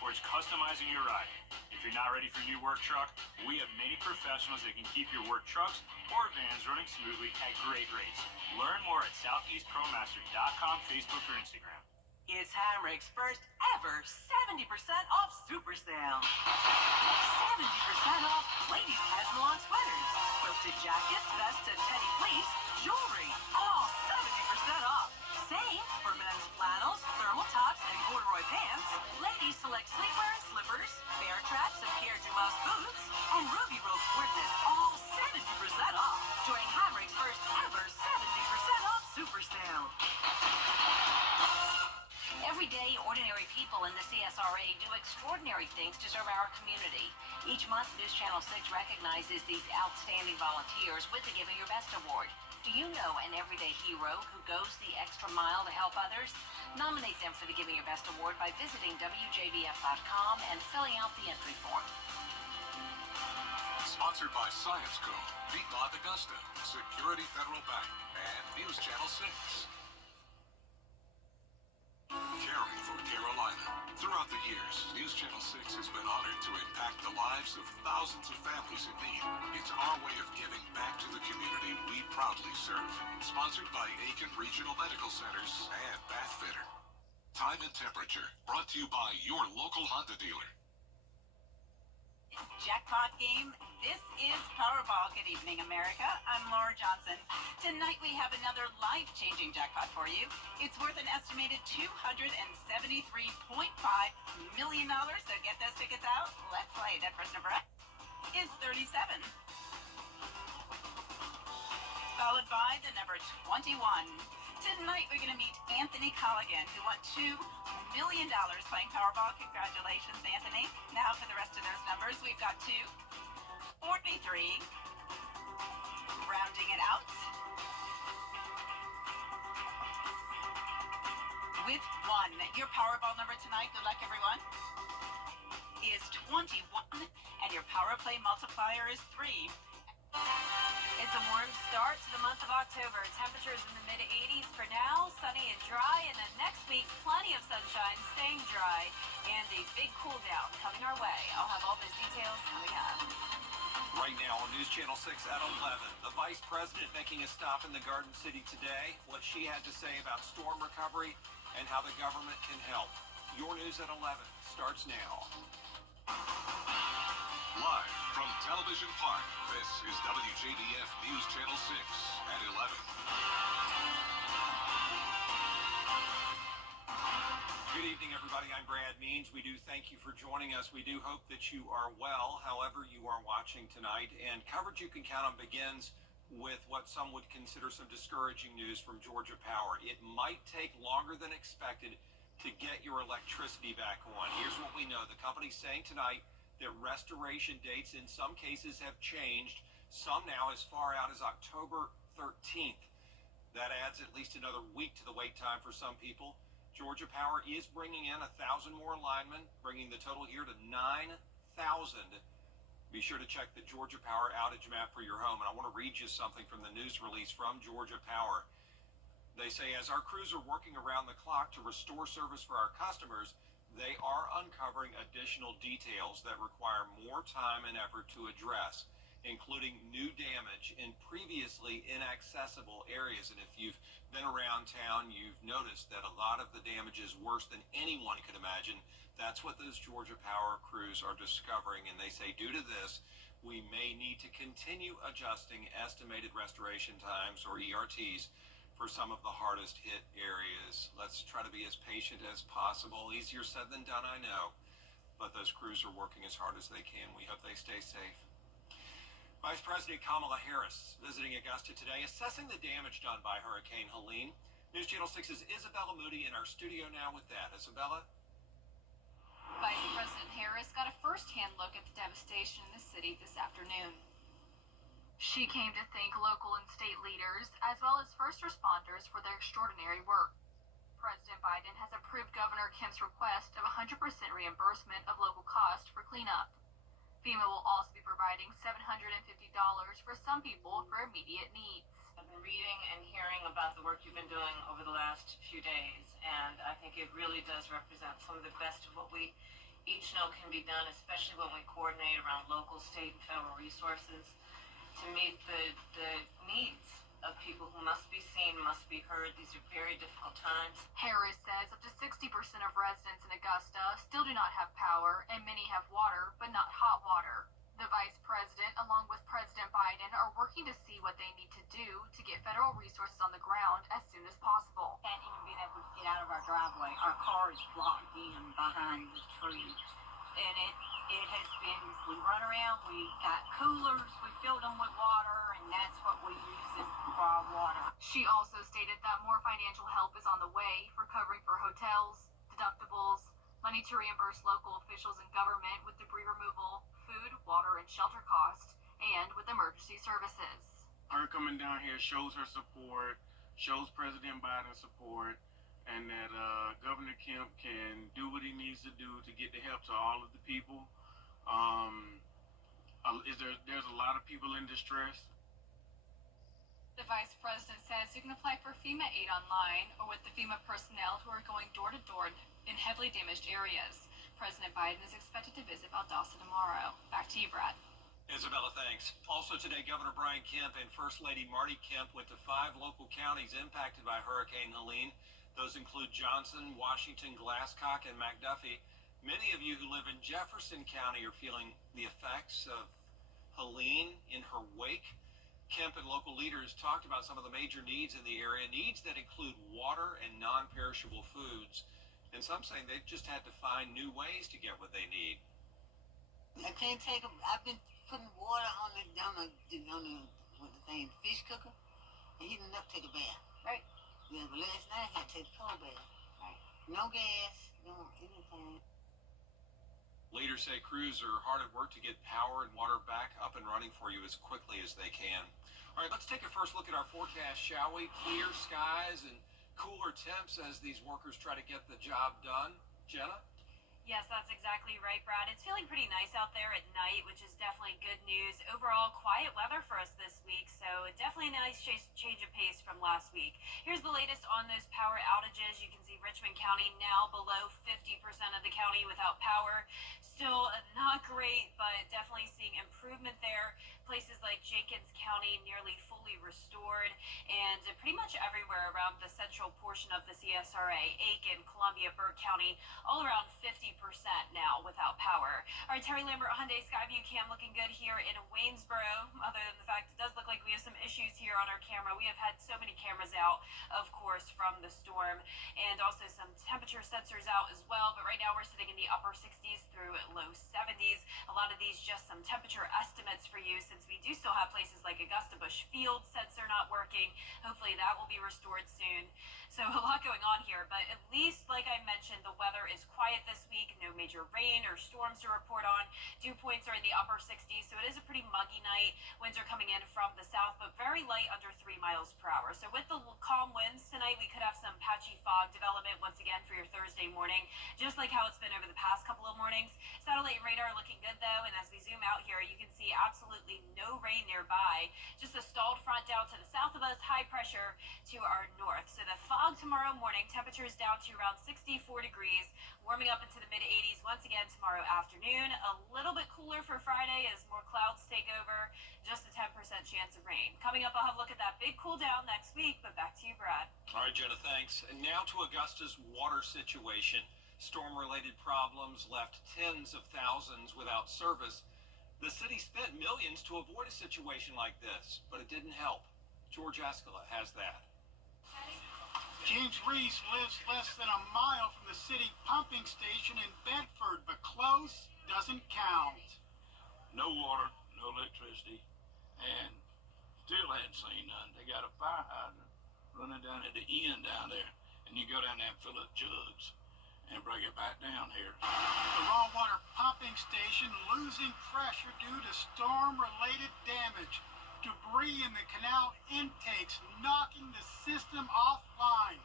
towards customizing your ride. If you're not ready for a new work truck, we have many professionals that can keep your work trucks or vans running smoothly at great rates. Learn more at southeastpromaster.com, Facebook, or Instagram. It's Hamrick's first ever 70% off super sale. 70% off ladies' casual on sweaters, quilted jackets, vests, and teddy fleece, jewelry, all 70% off. Same for men's flannels, thermal tops, and corduroy pants. Ladies select sleepwear and slippers, bear traps, and Pierre Dumas boots, and ruby rope coordinates, all 70% off. Join Hamrick's first ever 70% off super sale. Every day, ordinary people in the CSRA do extraordinary things to serve our community. Each month, News Channel 6 recognizes these outstanding volunteers with the Giving Your Best Award. Do you know an everyday hero who goes the extra mile to help others? Nominate them for the Giving Your Best Award by visiting WJBF.com and filling out the entry form. Sponsored by Science Co., Piedmont Augusta, Security Federal Bank, and News Channel 6. Caring for Carolina. Throughout the years, News Channel 6 has been honored to impact the lives of thousands of families in need. It's our way of giving back to the community we proudly serve. Sponsored by Aiken Regional Medical Centers and Bath Fitter. Time and temperature, brought to you by your local Honda dealer. Jackpot game. This is Powerball. Good evening, America. I'm Laura Johnson. Tonight we have another life-changing jackpot for you. It's worth an estimated $273.5 million. So get those tickets out. Let's play. That first number is 37. Followed by the number 21. Tonight we're going to meet Anthony Colligan, who won $2 million playing Powerball. Congratulations, Anthony. Now for the rest of those numbers, we've got 2, 43, rounding it out, with 1. Your Powerball number tonight, good luck everyone, is 21, and your Power Play multiplier is 3. It's a warm start to the month of October. Temperatures in the mid-80s for now, sunny and dry, and then next week, plenty of sunshine, staying dry, and a big cool down coming our way. I'll have all those details coming up. Right now on News Channel 6 at 11, the Vice President making a stop in the Garden City today, what she had to say about storm recovery and how the government can help. Your News at 11 starts now. Live from Television Park, this is WJBF News Channel 6 at 11. Good evening, everybody. I'm Brad Means. We do thank you for joining us. We do hope that you are well, however you are watching tonight. And coverage you can count on begins with what some would consider some discouraging news from Georgia Power. It might take longer than expected to get your electricity back on. Here's what we know. The company's saying tonight that restoration dates in some cases have changed, some now as far out as October 13th. That adds at least another week to the wait time for some people. Georgia Power is bringing in 1,000 more linemen, bringing the total here to 9,000. Be sure to check the Georgia Power outage map for your home. And I want to read you something from the news release from Georgia Power. They say, as our crews are working around the clock to restore service for our customers, they are uncovering additional details that require more time and effort to address, including new damage in previously inaccessible areas. And if you've been around town, you've noticed that a lot of the damage is worse than anyone could imagine. That's what those Georgia Power crews are discovering. And they say, due to this, we may need to continue adjusting estimated restoration times, or ERTs, for some of the hardest hit areas. Let's try to be as patient as possible. Easier said than done, I know, but those crews are working as hard as they can. We hope they stay safe. Vice President Kamala Harris visiting Augusta today, assessing the damage done by Hurricane Helene. News Channel 6's Isabella Moody in our studio now with that. Isabella? Vice President Harris got a first-hand look at the devastation in the city this afternoon. She came to thank local and state leaders, as well as first responders, for their extraordinary work. President Biden has approved Governor Kemp's request of 100% reimbursement of local costs for cleanup. FEMA will also be providing $750 for some people for immediate needs. reading and hearing about the work you've been doing over the last few days, and I think it really does represent some of the best of what we each know can be done, especially when we coordinate around local, state, and federal resources to meet the needs of people who must be seen, must be heard. These are very difficult times. Harris says up to 60% of residents in Augusta still do not have power, and many have water, but not hot water. The vice president, along with President Biden, are working to see what they need to do to get federal resources on the ground as soon as possible. Can't even be able to get out of our driveway. Our car is blocked in behind the tree. And it has been, we run around, we got coolers, we filled them with water, and that's what we use it for our water. She also stated that more financial help is on the way for covering for hotels, deductibles, money to reimburse local officials and government with debris removal, food, water, and shelter costs, and with emergency services. Her coming down here shows her support, shows President Biden's support, and that Governor Kemp can do what he needs to do to get the help to all of the people. There's a lot of people in distress. The vice president says you can apply for FEMA aid online or with the FEMA personnel who are going door to door in heavily damaged areas. President Biden is expected to visit Valdosta tomorrow. Back to you, Brad. Isabella, thanks. Also today, Governor Brian Kemp and First Lady Marty Kemp went to 5 local counties impacted by Hurricane Helene. Those include Johnson, Washington, Glasscock, and McDuffie. Many of you who live in Jefferson County are feeling the effects of Helene in her wake. Kemp and local leaders talked about some of the major needs in the area, needs that include water and non-perishable foods. And some saying they've just had to find new ways to get what they need. I can't take them. I've been putting water on the what the thing, fish cooker, and heating it up to the bath. Right. Yeah, but last night I had to take the cold bath. Right. No gas, no anything. Leaders say crews are hard at work to get power and water back up and running for you as quickly as they can. All right, let's take a first look at our forecast, shall we? Clear skies and cooler temps as these workers try to get the job done. Jenna? Yes, that's exactly right, Brad. It's feeling pretty nice out there at night, which is definitely good news. Overall, quiet weather for us this week, so definitely a nice change of pace from last week. Here's the latest on those power outages. You can see Richmond County now below 50% of the county without power. Still not great, but definitely seeing improvement there. Places like Jenkins County nearly fully restored, and pretty much everywhere around the central portion of the CSRA, Aiken, Columbia, Burke County, all around 50% now without power. All right, Terry Lambert, Hyundai Skyview Cam looking good here in Waynesboro, other than the fact it does look like we have some issues here on our camera. We have had so many cameras out, of course, from the storm, and also some temperature sensors out as well, but right now we're sitting in the upper 60s through low 70s. A lot of these just some temperature estimates for you, since we do still have places like Augusta Bush Field sensor not working. Hopefully that will be restored soon. So a lot going on here, but at least, like I mentioned, the weather is quiet this week. No major rain or storms to report on. Dew points are in the upper 60s, so it is a pretty muggy night. Winds are coming in from the south, but very light, under 3 miles per hour. So with the calm winds tonight, we could have some patchy fog development once again for your Thursday morning, just like how it's been over the past couple of mornings. Satellite and radar looking good though, and as we zoom out here, you can see absolutely no rain nearby. Just a stalled front down to the south of us, high pressure to our north. So the fog tomorrow morning, temperatures down to around 64 degrees, warming up into the mid 80s once again tomorrow afternoon. A little bit cooler for Friday as more clouds take over, just a 10% chance of rain. Coming up, I'll have a look at that big cool down next week, but back to you, Brad. All right, Jenna, thanks. And now to Augusta's water situation. Storm-related problems left tens of thousands without service. The city spent millions to avoid a situation like this, but it didn't help. George Escala has that. James Reese lives less than a mile from the city pumping station in Bedford, but close doesn't count. No water, no electricity, and still hadn't seen none. They got a fire hydrant running down at the end down there, and you go down there and fill up jugs and bring it back down here. The raw water pumping station losing pressure due to storm-related damage. Debris in the canal intakes knocking the system offline.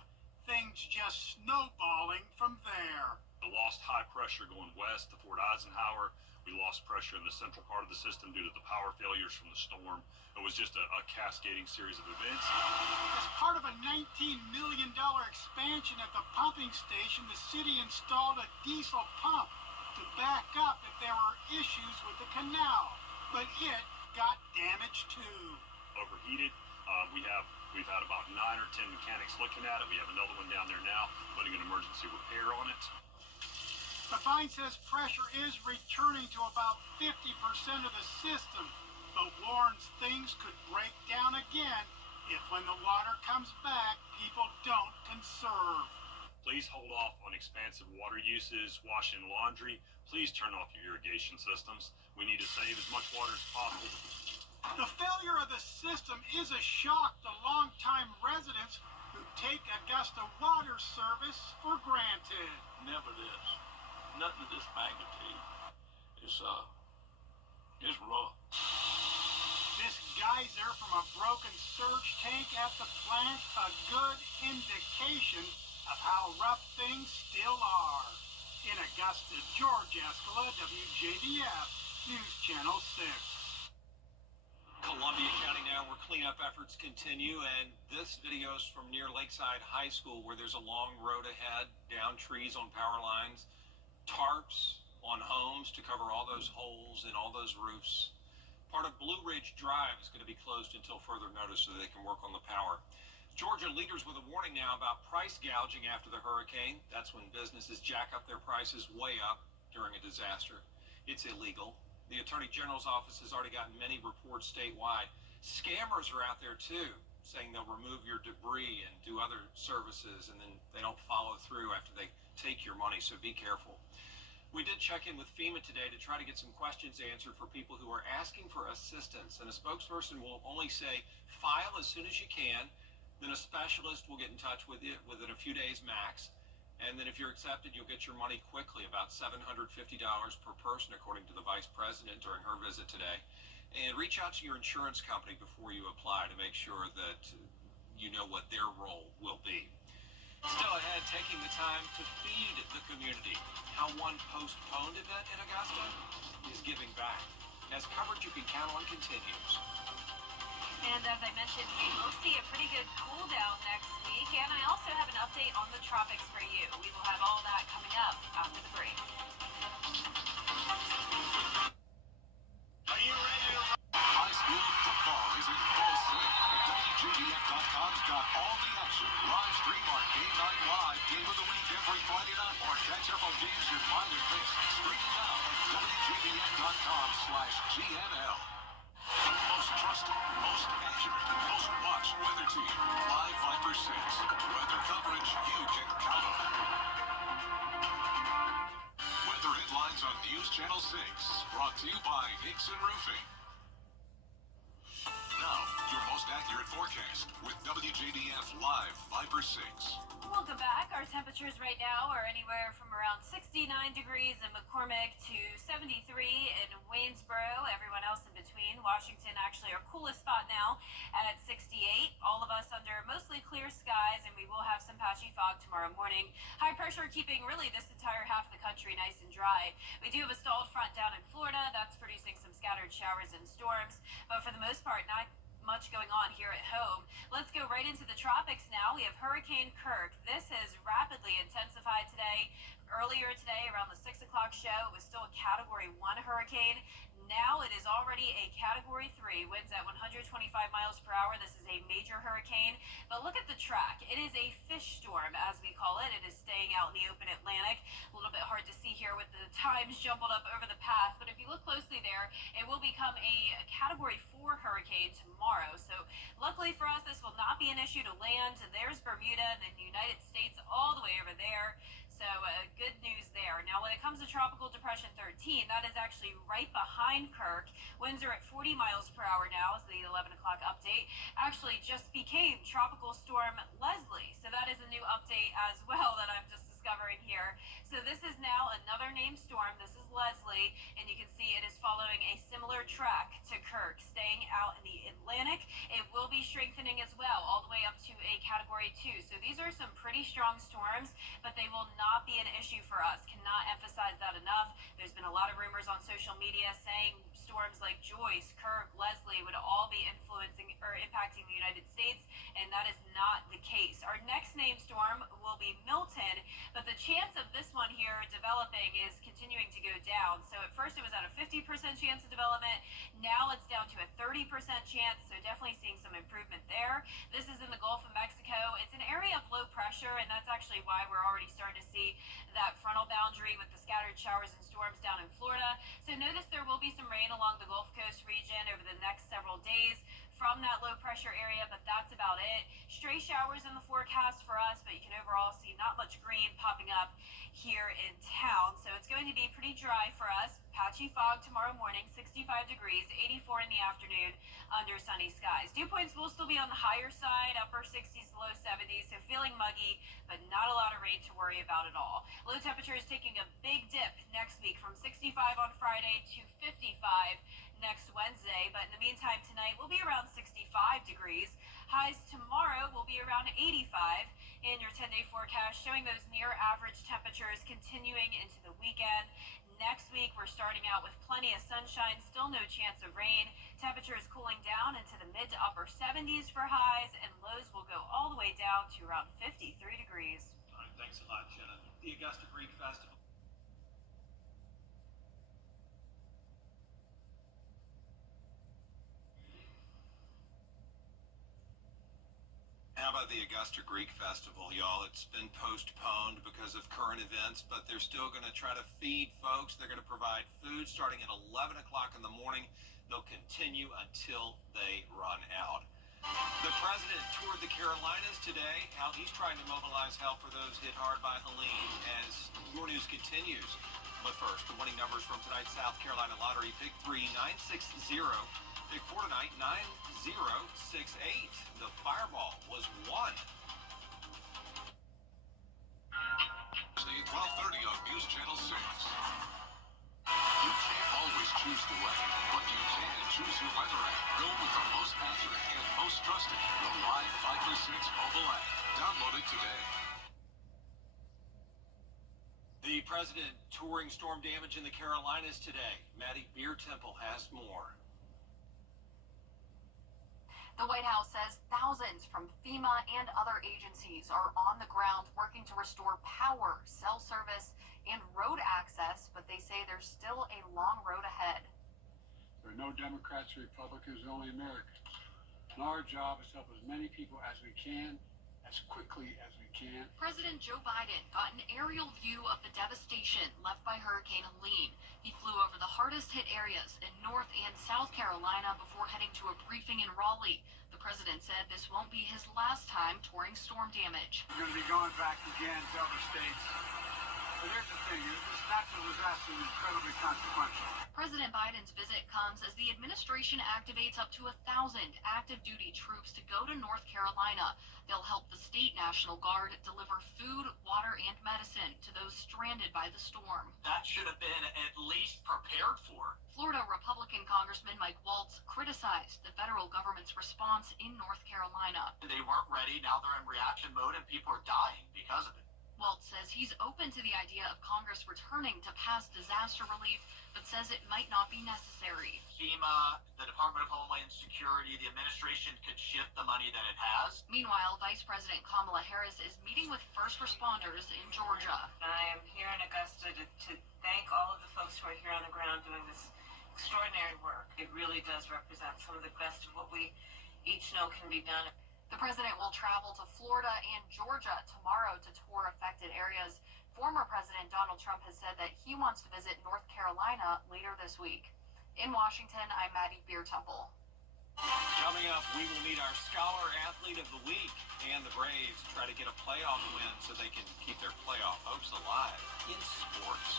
Things just snowballing from there. The lost high pressure going west to Fort Eisenhower. We lost pressure in the central part of the system due to the power failures from the storm. It was just a cascading series of events. As part of a $19 million expansion at the pumping station, the city installed a diesel pump to back up if there were issues with the canal. But it got damaged too. Overheated. We've had about 9 or 10 mechanics looking at it. We have another one down there now putting an emergency repair on it. The find says pressure is returning to about 50% of the system, but warns things could break down again if when the water comes back, people don't conserve. Please hold off on expansive water uses, washing laundry. Please turn off your irrigation systems. We need to save as much water as possible. The failure of the system is a shock to longtime residents who take Augusta water service for granted. Never this. Nothing of this magnitude. It's rough. This geyser from a broken surge tank at the plant, a good indication of how rough things still are. In Augusta, George Escala, WJBF, News Channel 6. Columbia County now, where cleanup efforts continue, and this video is from near Lakeside High School, where there's a long road ahead, down trees on power lines, tarps on homes to cover all those holes in all those roofs. Part of Blue Ridge Drive is going to be closed until further notice so they can work on the power. Georgia leaders with a warning now about price gouging after the hurricane. That's when businesses jack up their prices way up during a disaster. It's illegal. The Attorney General's office has already gotten many reports statewide. Scammers are out there too, saying they'll remove your debris and do other services, and then they don't follow through after they take your money, so be careful. We did check in with FEMA today to try to get some questions answered for people who are asking for assistance, and a spokesperson will only say file as soon as you can, then a specialist will get in touch with you within a few days max, and then if you're accepted, you'll get your money quickly, about $750 per person, according to the Vice President during her visit today. And reach out to your insurance company before you apply to make sure that you know what their role will be. Still ahead, taking the time to feed the community. How one postponed event in Augusta is giving back. As coverage you can count on continues. And as I mentioned, we will see a pretty good cool down next week. And I also have an update on the tropics for you. We will have all that coming up after the break. Are you ready to run? High school football is in full swing. WJBF.com's got all the action. Live stream our Game Night Live Game of the Week every Friday night. Or catch up on games you might have missed. Streaming now at WJBF.com/GNL. The most trusted, most accurate, and most watched weather team. Live 5%. Weather coverage you can count on. Weather headlines on News Channel 6. Brought to you by Nixon Roofing. Now, your most accurate forecast with WJBF Live 5%. Welcome back. Our temperatures right now are anywhere from around 69 degrees in McCormick to 73 in Waynesboro. Everyone else in between. Washington, actually our coolest spot now at 68. All of us under mostly clear skies, and we will have some patchy fog tomorrow morning. High pressure keeping really this entire half of the country nice and dry. We do have a stalled front down in Florida. That's producing some scattered showers and storms, but for the most part, not much going on here at home. Let's go right into the tropics now. We have Hurricane Kirk. This has rapidly intensified today. Earlier today, around the 6 o'clock show, it was still a Category 1 hurricane. Now it is already a Category 3, winds at 125 miles per hour. This is a major hurricane, but look at the track. It is a fish storm, as we call it. It is staying out in the open Atlantic. A little bit hard to see here with the times jumbled up over the path, but if you look closely there, it will become a Category 4 hurricane tomorrow. So luckily for us, this will not be an issue to land. There's Bermuda and then the United States all the way over there. So good news there. Now, when it comes to Tropical Depression 13, that is actually right behind Kirk. Winds are at 40 miles per hour now, is the 11 o'clock update. Actually just became Tropical Storm Leslie. So that is a new update as well that I'm just discovering here. So this is now another named storm. This is Leslie, and you can see it is following a similar track to Kirk, staying out in the Atlantic. It will be strengthening as well, all the way up to a Category 2. So these are some pretty strong storms, but they will not be an issue for us. Cannot emphasize a lot of rumors on social media saying storms like Joyce, Kirk, Leslie would all be influencing or impacting the United States, and that is not the case. Our next named storm will be Milton, but the chance of this one here developing is continuing to go down. So at first it was at a 50% chance of development. Now it's down to a 30% chance, so definitely seeing some improvement there. This is in the Gulf of Mexico. It's an area of low pressure, and that's actually why we're already starting to see that frontal boundary with the scattered showers and storms down in Florida. So notice there will be some rain along the Gulf Coast region over the next several days from that low pressure area, but that's about it. Stray showers in the forecast for us, but you can overall see not much green popping up here in town. So it's going to be pretty dry for us. Patchy fog tomorrow morning, 65 degrees, 84 in the afternoon under sunny skies. Dew points will still be on the higher side, upper 60s, low 70s, so feeling muggy, but not a lot of rain to worry about at all. Low temperatures taking a big dip next week from 65 on Friday to 55 next Wednesday, but in the meantime tonight we'll be around 65 degrees. Highs tomorrow will be around 85 in your 10-day forecast, showing those near average temperatures continuing into the weekend. Next week we're starting out with plenty of sunshine, still no chance of rain. Temperatures cooling down into the mid to upper 70s for highs, and lows will go all the way down to around 53 degrees. All right, thanks a lot, Jenna. The Augusta Greek Festival. How about the Augusta Greek Festival, y'all? It's been postponed because of current events, but they're still going to try to feed folks. They're going to provide food starting at 11 o'clock in the morning. They'll continue until they run out. The president toured the Carolinas today. How he's trying to mobilize help for those hit hard by Helene as your news continues. But first, the winning numbers from tonight's South Carolina Lottery. Pick 3, 960. Pick 4 tonight, 9068. The fireball was 1. Thursday at 12:30 on News Channel 6. You can't always choose the weather, but you can choose your weather app. Go with the most accurate and most trusted, the Live 536 mobile app. Download it today. The president touring storm damage in the Carolinas today. Maddie Beer Temple has more. The White House says thousands from FEMA and other agencies are on the ground working to restore power, cell service, and road access, but they say there's still a long road ahead. There are no Democrats or Republicans, only Americans. And our job is to help as many people as we can, as quickly as we can. President Joe Biden got an aerial view of the devastation left by Hurricane Helene. He flew over the hardest hit areas in North and South Carolina before heading to a briefing in Raleigh. The president said this won't be his last time touring storm damage. We're going to be going back again to other states. But here's the thing, this natural disaster is incredibly consequential. President Biden's visit comes as the administration activates up to 1,000 active duty troops to go to North Carolina. They'll help the state National Guard deliver food, water, and medicine to those stranded by the storm. That should have been at least prepared for. Florida Republican Congressman Mike Waltz criticized the federal government's response in North Carolina. They weren't ready, now they're in reaction mode and people are dying because of it. Waltz says he's open to the idea of Congress returning to pass disaster relief, but says it might not be necessary. FEMA, the Department of Homeland Security, the administration could shift the money that it has. Meanwhile, Vice President Kamala Harris is meeting with first responders in Georgia. I am here in Augusta to thank all of the folks who are here on the ground doing this extraordinary work. It really does represent some of the best of what we each know can be done. The president will travel to Florida and Georgia tomorrow to tour affected areas. Former President Donald Trump has said that he wants to visit North Carolina later this week. In Washington, I'm Maddie Beer Temple. Coming up, we will meet our Scholar Athlete of the Week, and the Braves try to get a playoff win so they can keep their playoff hopes alive in sports.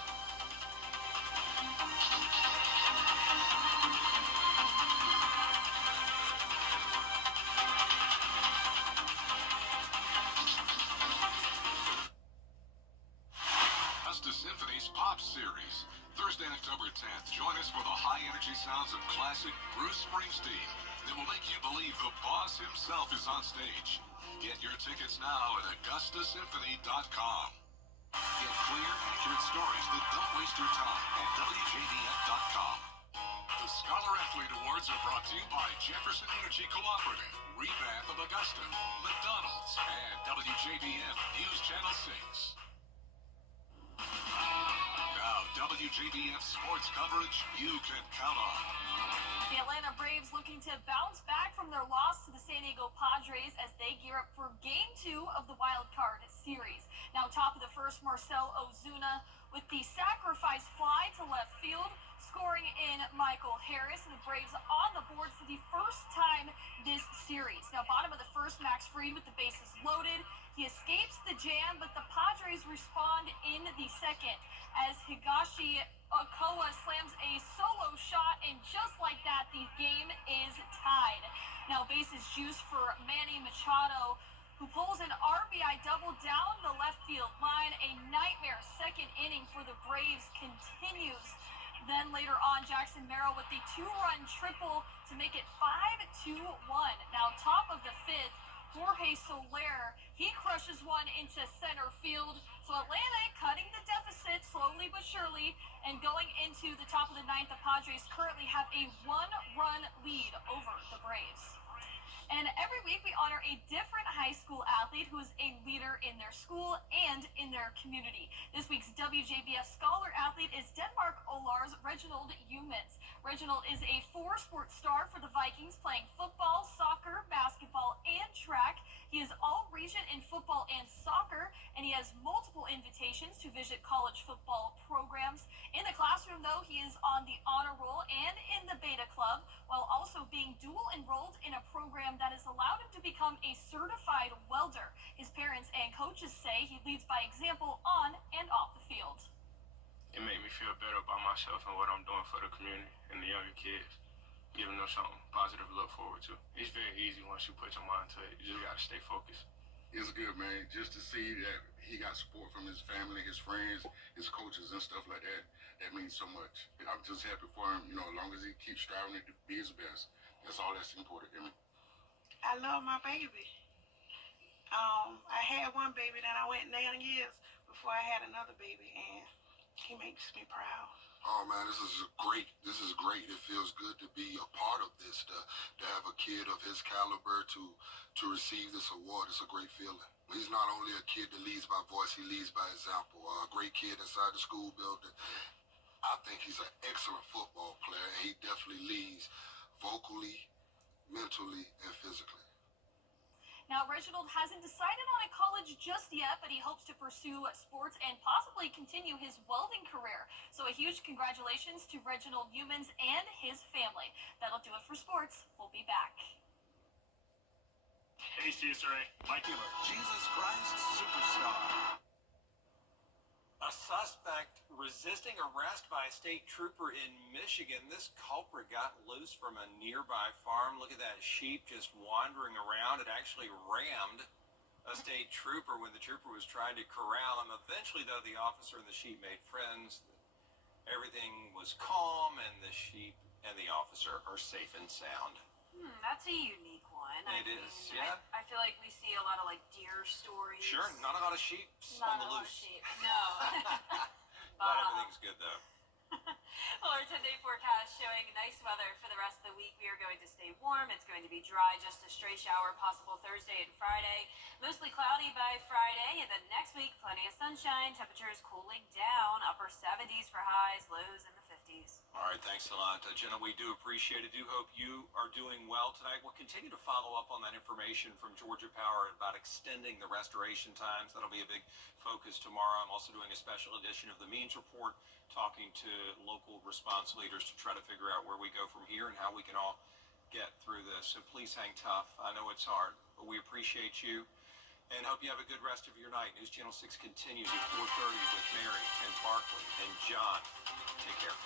Augusta Symphony's Pop Series. Thursday, October 10th, join us for the high-energy sounds of classic Bruce Springsteen that will make you believe the boss himself is on stage. Get your tickets now at AugustaSymphony.com. Get clear, accurate stories that don't waste your time at WJBF.com. The Scholar Athlete Awards are brought to you by Jefferson Energy Cooperative, Rebath of Augusta, McDonald's, and WJBF News Channel 6. Now, WJBF sports coverage you can count on. The Atlanta Braves looking to bounce back from their loss to the San Diego Padres as they gear up for Game 2 of the Wild Card Series. Now, top of the first, Marcell Ozuna with the sacrifice fly to left field, scoring in Michael Harris, and the Braves on the board for the first time this series. Now, bottom of the first, Max Fried with the bases loaded. He escapes the jam, but the Padres respond in the second as Higashi Okoa slams a solo shot, and just like that, the game is tied. Now, bases juice for Manny Machado, who pulls an RBI double down the left field line. A nightmare second inning for the Braves continues. Then later on, Jackson Merrill with the two-run triple to make it 5-1. Now, top of the fifth, Jorge Soler, he crushes one into center field. So Atlanta cutting the deficit slowly but surely. And going into the top of the ninth, the Padres currently have a one-run lead over the Braves. And every week we honor a different high school athlete who is a leader in their school and in their community. This week's WJBF Scholar Athlete is Denmark Olar's Reginald Humans. Reginald is a four-sport star for the Vikings, playing football, soccer, basketball, and track. He is all-region in football and soccer, and he has multiple invitations to visit college football programs. In the classroom, though, he is on the honor roll and in the beta club, while also being dual enrolled in a program that has allowed him to become a certified welder. His parents and coaches say he leads by example on and off the field. It made me feel better about myself and what I'm doing for the community and the younger kids, giving them something positive to look forward to. It's very easy once you put your mind to it. You just gotta stay focused. It's good, man, just to see that he got support from his family, his friends, his coaches and stuff like that. That means so much. I'm just happy for him, as long as he keeps striving to be his best. That's all that's important to me. I love my baby. I had one baby, then I went 9 years before I had another baby, and he makes me proud. Oh man, this is great. It feels good to be a part of this, to have a kid of his caliber to receive this award. It's a great feeling. He's not only a kid that leads by voice, he leads by example. A great kid inside the school building. I think he's an excellent football player, and he definitely leads vocally, mentally, and physically. Now, Reginald hasn't decided on a college just yet, but he hopes to pursue sports and possibly continue his welding career. So a huge congratulations to Reginald Humans and his family. That'll do it for sports. We'll be back. Hey, CSRA, Mike Miller. Jesus Christ Superstar. A suspect resisting arrest by a state trooper in Michigan. This culprit got loose from a nearby farm. Look at that sheep just wandering around. It actually rammed a state trooper when the trooper was trying to corral him. Eventually, though, the officer and the sheep made friends. Everything was calm, and the sheep and the officer are safe and sound. That's a unique one. It is, yeah. I feel like we see a lot of deer stories. Sure, not a lot of sheep on the loose. No. But everything's good, though. Well, our 10-day forecast showing nice weather for the rest of the week. We are going to stay warm. It's going to be dry, just a stray shower possible Thursday and Friday. Mostly cloudy by Friday, and then next week, plenty of sunshine. Temperatures cooling down, upper 70s for highs, lows in the 50s. All right, thanks a lot, Jenna. We do appreciate it. Do hope you are doing well tonight. We'll continue to follow up on that information from Georgia Power about extending the restoration times. That'll be a big focus tomorrow. I'm also doing a special edition of the Means Report, talking to local response leaders to try to figure out where we go from here and how we can all get through this. So please hang tough. I know it's hard, but we appreciate you and hope you have a good rest of your night. News Channel 6 continues at 4:30 with Mary and Barkley and John. Take care.